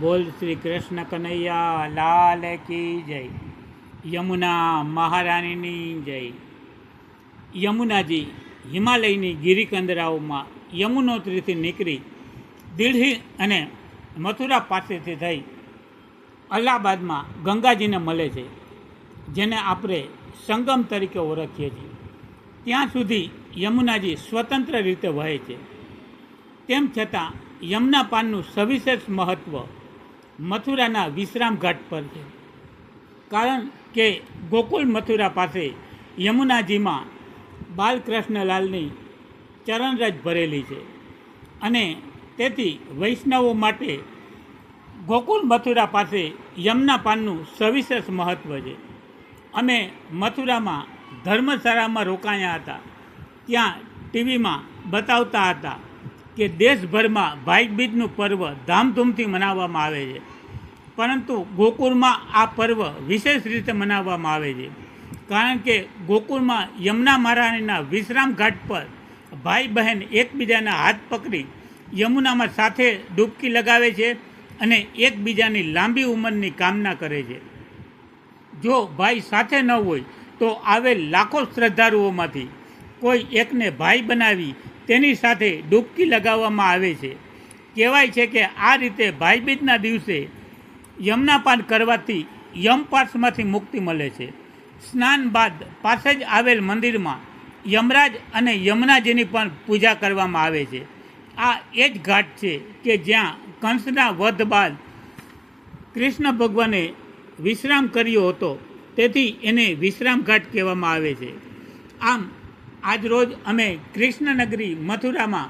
બોલ શ્રી કૃષ્ણ કનૈયા, લાલ કી જય. યમુના મહારાણીની જય. યમુનાજી હિમાલયની ગિરિકંદરાઓમાં યમુનોત્રીથી નીકળી દિલ્હી અને મથુરા પાસેથી થઈ અલ્હાબાદમાં ગંગાજીને મળે છે, જેને આપણે સંગમ તરીકે ઓળખીએ છીએ. ત્યાં સુધી યમુનાજી સ્વતંત્ર રીતે વહે છે. તેમ છતાં યમુના પાનનું સવિશેષ મહત્ત્વ મથુરાના વિશ્રામ ઘાટ પર છે. કારણ કે ગોકુલ મથુરા પાસે યમુનાજીમાં બાલકૃષ્ણલાલની ચરણરજ ભરેલી છે અને તેથી વૈષ્ણવો માટે ગોકુલ મથુરા પાસે યમુના પાનનું સવિશેષ મહત્ત્વ છે. અમે મથુરામાં ધર્મશાળામાં રોકાયા હતા. ત્યાં ટીવીમાં બતાવતા હતા કે દેશભરમાં ભાઈબીજનું પર્વ ધામધૂમથી મનાવવામાં આવે છે. પરંતુ ગોકુળમાં આ પર્વ વિશેષ રીતે મનાવવામાં આવે છે. કારણ કે ગોકુળમાં યમુના મહારાણીના વિશ્રામ ઘાટ પર ભાઈ બહેન એકબીજાના હાથ પકડી યમુનામાં સાથે ડૂબકી લગાવે છે અને એકબીજાની લાંબી ઉંમરની કામના કરે છે. જો ભાઈ સાથે ન હોય તો આવેલ લાખો શ્રદ્ધાળુઓમાંથી કોઈ એકને ભાઈ બનાવી તેની સાથે ડૂબકી લગાવવામાં આવે છે. કહેવાય છે કે આ રીતે ભાઈબીજના દિવસે યમનાપાન કરવાથી યમપાસમાંથી મુક્તિ મળે છે. સ્નાન બાદ પાસે જ આવેલ મંદિરમાં યમરાજ અને યમુનાજીની પણ પૂજા કરવામાં આવે છે. આ એ જ ઘાટ છે કે જ્યાં કંસના વધ બાદ કૃષ્ણ ભગવાને વિશ્રામ કર્યો હતો. તેથી એને વિશ્રામ ઘાટ કહેવામાં આવે છે. આમ આજરોજ અમે કૃષ્ણનગરી મથુરામાં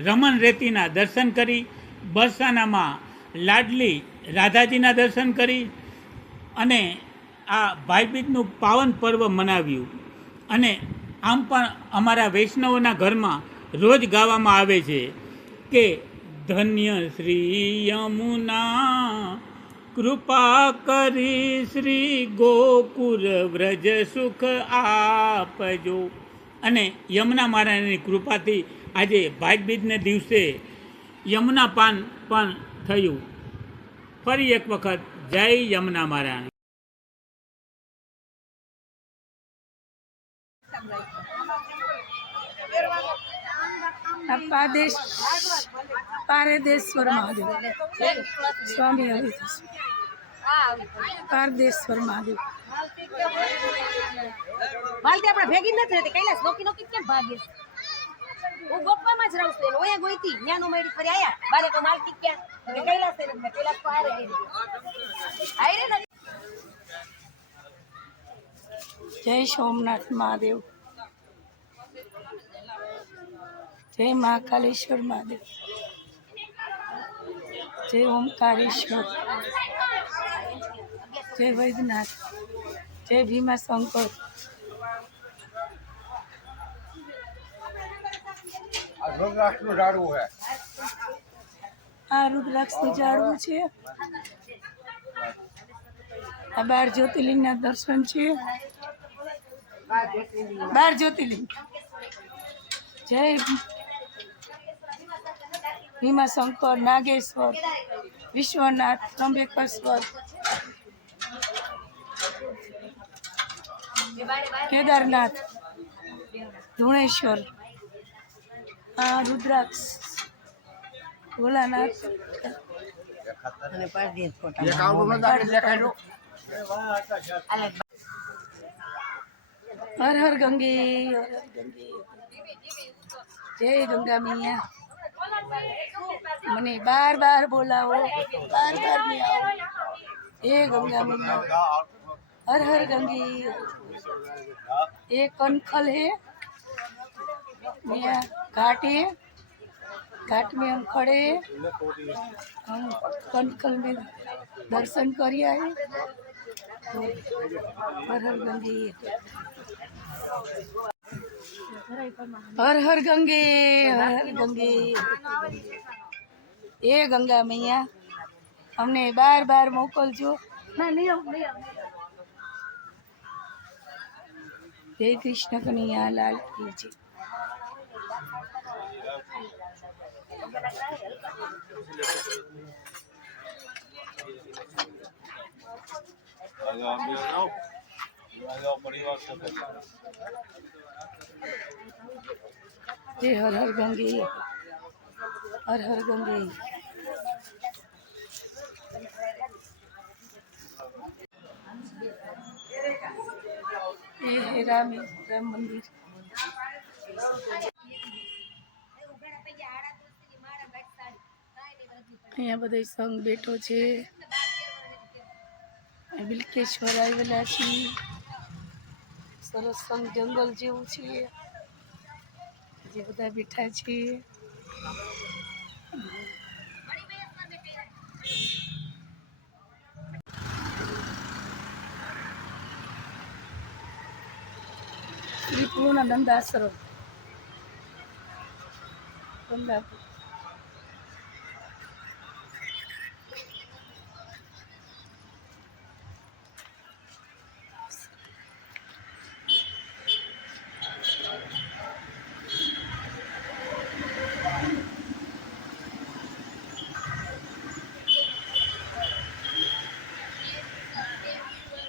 રમણ રેતીના દર્શન કરી, બરસાનામાં લાડલી રાધાજીના દર્શન કરી અને આ ભાઈબીજનું પાવન પર્વ મનાવ્યું. અને આમ પણ અમારા વૈષ્ણવોના ઘરમાં રોજ ગાવામાં આવે છે કે ધન્ય શ્રી યમુના, કૃપા કરી શ્રી ગોકુર વ્રજ સુખ આપજો. અને યમુના મહારાજની કૃપાથી આજે ભાઈબીજને દિવસે યમુના પાન પણ થયું. ફરી એક વખત જય યમુના મહારાણી. પાદેશ મહાદેવ. સ્વામી હરિદાસ પારદેશ્વર મહાદેવ. માલતી આપણે ભેગી નથી રહેતી. કૈલાસ નોકી નોકી કેમ ભાગે? હું ગોપવામાં જ રહું છું ઓયા ગોઈતી ન્યાનો મેરી ફરી આયા. બારે તો માલતી ક્યાં? કે કૈલાસ છે ને કૈલાસ તો આરે ને જય સોમનાથ મહાદેવ. જય મહાકાલેશ્વર મહાદેવ. જય ઓમકારેશ્વર. જય વૈદ્યનાથ જય ભીમા શંકર. આ રુદ્રાક્ષનું ઝાડવું છે આ રુદ્રાક્ષનું ઝાડવું છે. આ બાર જ્યોતિર્લિંગના દર્શન છે. બાર જ્યોતિર્લિંગ. જય ભીમાશંકર નાગેશ્વર વિશ્વનાથ ત્રંબકેશ્વર. કેદારનાથ ધુણેશ્વર આ રુદ્રાક્ષ ભોલાનાથ. અને દેખાડ્યું હર હર ગંગે હર હર ગંગે. જય ગંગા મૈયા. મને બાર બાર બોલાવો બાર બાર આવો ए गंगा मैया हर हर गंगी। एक कनखल है। यहाँ घाट है। घाट में हम खड़े हम कनखल में दर्शन कर आए। तो हर हर गंगे। हर हर गंगे, हर हर गंगे। ए गंगा मैया। हमने बार बार मोकल जो ना नहीं जय कृष्ण कन्हैया लाल की जय हर हर गंगे हर हर गंगे શ્રી હીરામી મંદિર. અહીંયા બધા સંગ બેઠો છે. બિલકેશ્વર આવેલા છે. સરસ સંગ જંગલ જેવું છે. જે બધા બેઠા છે. શ્રી પૂર્ણાનંદ આશ્રમ ગંગાપુર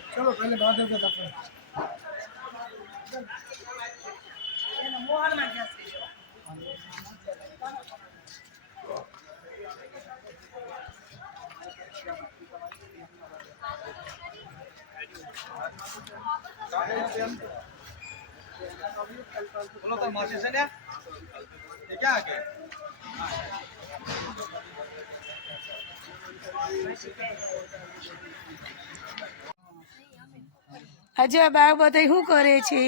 चलो पहले महादेव के दर्शन બોલો તો માસી છે ને એ ક્યાં કે આજે આ બા બધા શું કરે છે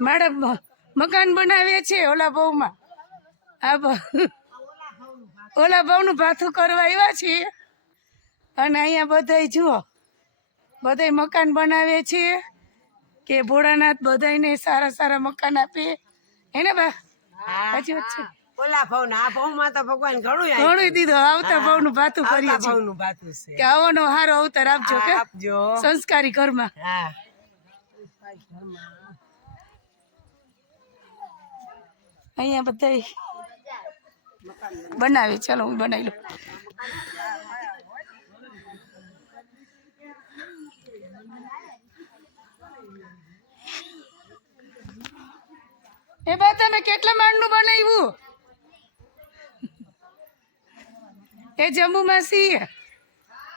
મારા મ- મકાન બનાવે છે ઓલા બહુમાં. આ બ- ઓલા બહુનું ભાથું કરવા આવ્યા છીએ. અને અહીંયા બધા જુઓ બધા મકાન બનાવે છે કે ભોળાનાથ બધાને સારા સારા મકાન આપે એને બા? સાચી વાત છે. ઓલા ભાવ ને આ ભાવમાં તો ભગવાન ઘણું દીધું. આવતા ભાવનું ભાથું કરીએ આવતા છીએ. નું બાતું છે. કે હારો અવતાર આપજો કે આપજો. સંસ્કારી ઘરમાં. હા. અહીંયા બધા બનાવે. ચાલો, હું બનાવી લઉં. એ બા, તમે કેટલા માળનું બનાવ્યું? એ જમ્મુ માસી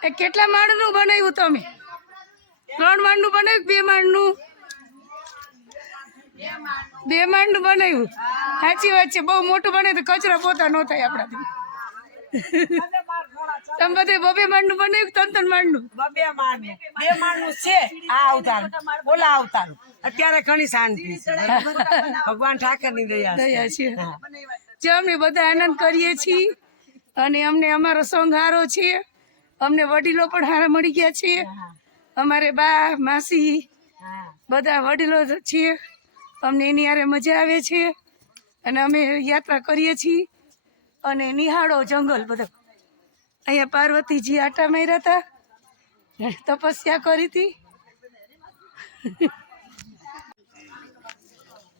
એ કેટલા માળનું બનાવ્યું તમે? ત્રણ માળનું બનાવ્યું બે માળનું બે માળનું બનાવ્યું. સાચી વાત છે બહુ મોટું બને તો કચરો પોતા ન થાય આપણાથી. તમે બધે બબે માળનું બનાવ્યું ત્રણ ત્રણ માળનું બબે માળ બે માળનું છે આ અવતાર. ઓલા અવતાર. અત્યારે ઘણી શાંતિ ભગવાન ઠાકરની દયા છે. દયા છે. જે અમે બધા આનંદ કરીએ છીએ અને અમને અમારો સંઘ હારો છે. અમને વડીલો પણ હારા મળી ગયા છે. અમારે બા માસી બધા વડીલો છીએ અમને એની હારે મજા આવે છે. અને અમે યાત્રા કરીએ છીએ. અને નિહાળો જંગલ બધો. અહીંયા પાર્વતીજી આટા માર્યા હતા. તપસ્યા કરી હતી.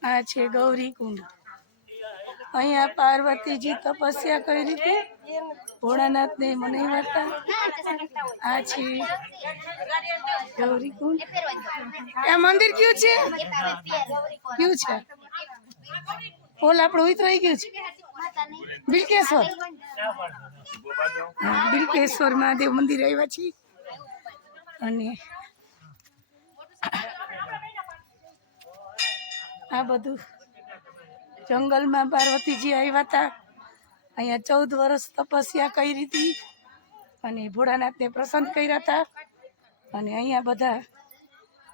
આ છે ગૌરી કુંડ. અહીંયા પાર્વતીજી તપસ્યા કરી હતી. ભોળાનાથને મને હતા. આ છે ગૌરી આ મંદિર કયું છે? કયું છે? ઓલ આપણું ઉતરાઈ ગયું છે? બિલકેશ્વર. બિલકેશ્વર મહાદેવ મંદિર આવ્યા છીએ. અને આ બધું જંગલમાં પાર્વતીજી આવ્યા હતા. અહીંયા ચૌદ વર્ષ તપસ્યા કરી હતી. અને ભોળાનાથને પ્રસન્ન કર્યા હતા. અને અહીંયા બધા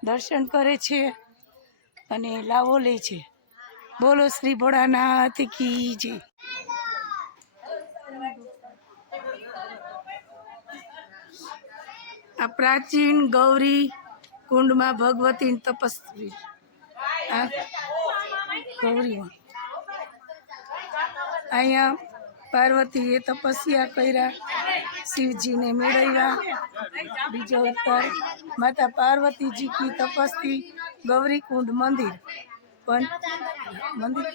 દર્શન કરે છે અને લાવો લે છે. બોલો શ્રી ભોળાનાથ કી જય. આ પ્રાચીન ગૌરી કુંડમાં ભગવતી તપસ્વી. આ ગૌરી અહીંયા પાર્વતીએ તપસ્યા કર્યા. શિવજીને મેળવ્યા. બીજો અવતાર માતા પાર્વતીજી કી તપસ્વી ગૌરીકુંડ મંદિર. પણ મંદિર